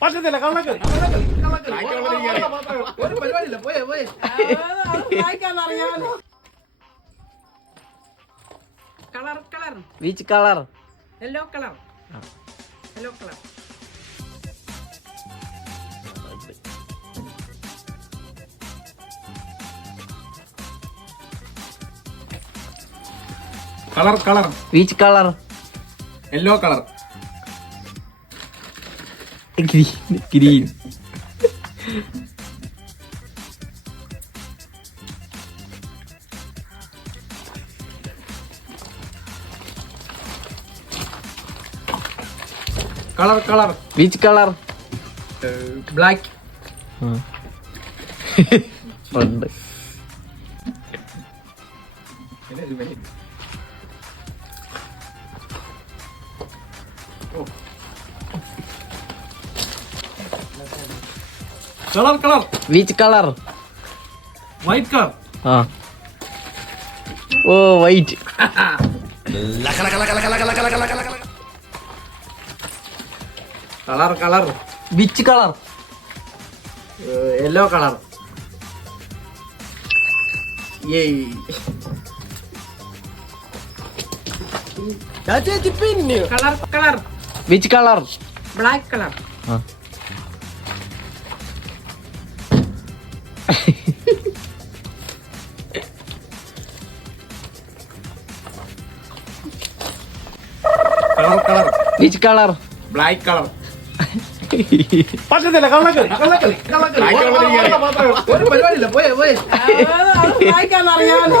പറ്റത്തില്ല, കള്ളക്കളി ഒരു പരിപാടിയില്ല, പോയേ വായിക്കാന്നറിയാമല്ലോ. Colour colour which colour? Yellow colour yellow colour colour colour which colour? Yellow colour green green. Colour colour which colour? Black ഉണ്ട്. Colour colour which colour? White colour ആ ഓ white. Colour colour which colour? Yellow colour colour colour which colour? Black colour ആ colour colour which colour? Black colour പറ്റത്തില്ല, കള്ളക്കളി ഒരു പരിപാടിയില്ല, പോയേ വായിക്കാന്നറിയാമല്ലോ.